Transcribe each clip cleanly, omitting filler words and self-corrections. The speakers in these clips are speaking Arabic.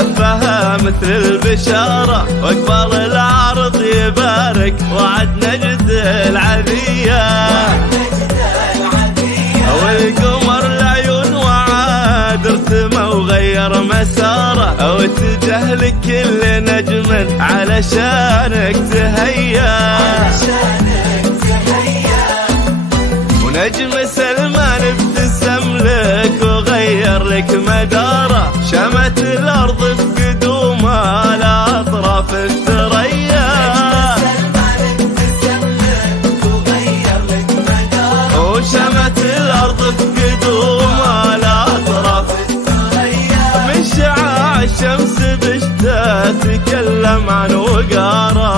زفها مثل البشارة واقبل العرض يبارك وعد نجد العذية والقمر العيون وعاد ارتمى وغير مساره واتجه لكل نجم علشانك تهيا ونجم سلمان ابتسم لك وغير لك مداره شمت الارض بقدومه لاطراف الثريا وشمت الارض بقدومه لاطراف الثريا من شعاع الشمس بشتا تكلم عن وقاره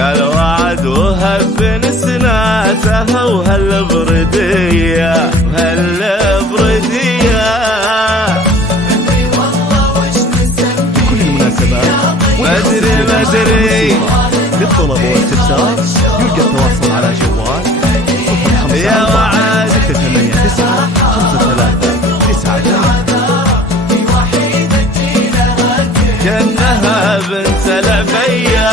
قال وعد وهب نسناته وهالبرديه وهالبرديه بكل المناسبات ما ادري للطلب والاستفسار يرجى التواصل على جوال يا وعد 689 5393 كأنها بنت لبيا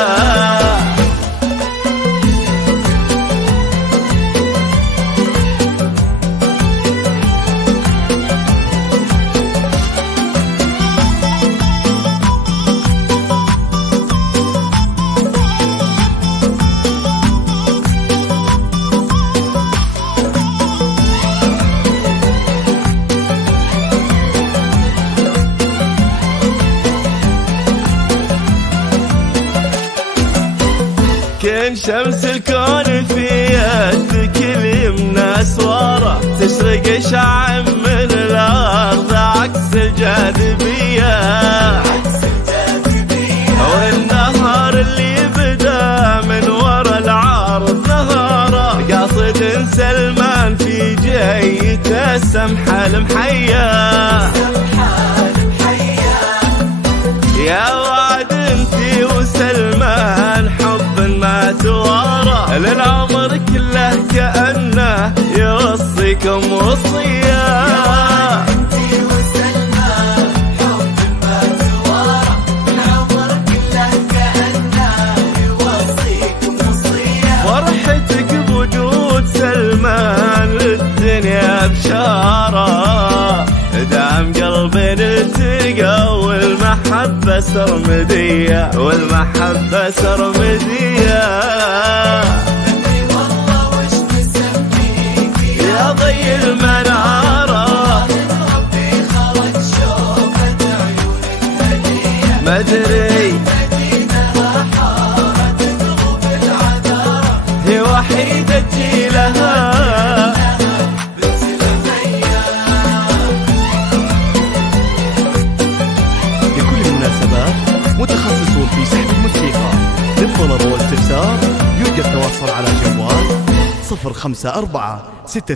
كن شمس الكون في يدك اليمنى اسواره تشرق شعاع من الارض عكس الجاذبيه والنهار اللي بدا من ورا العرض نهاره قاصد سلمان في جيته السمحه المحيا يا وعد انتي وسلمان حب ما توارى للعمر كله كأنه يوصيكم وصية انتي وسلمان حب ما توارى للعمر كله كأنه يوصيكم وصية فرحتك بوجود سلمان للدنيا بشارة دعم قلبي التقى والمحبة سرمدية والمحبة سرمدية والله وش نسميك يا ضي المنارة ربي خلق شوفة عيونك هدية ما ادري مدينة حارة تغوب العذارة هي وحيدة لها متخصصون في سحب الموسيقى. للطلب والاستفسار يرجى التواصل على جوال 054 6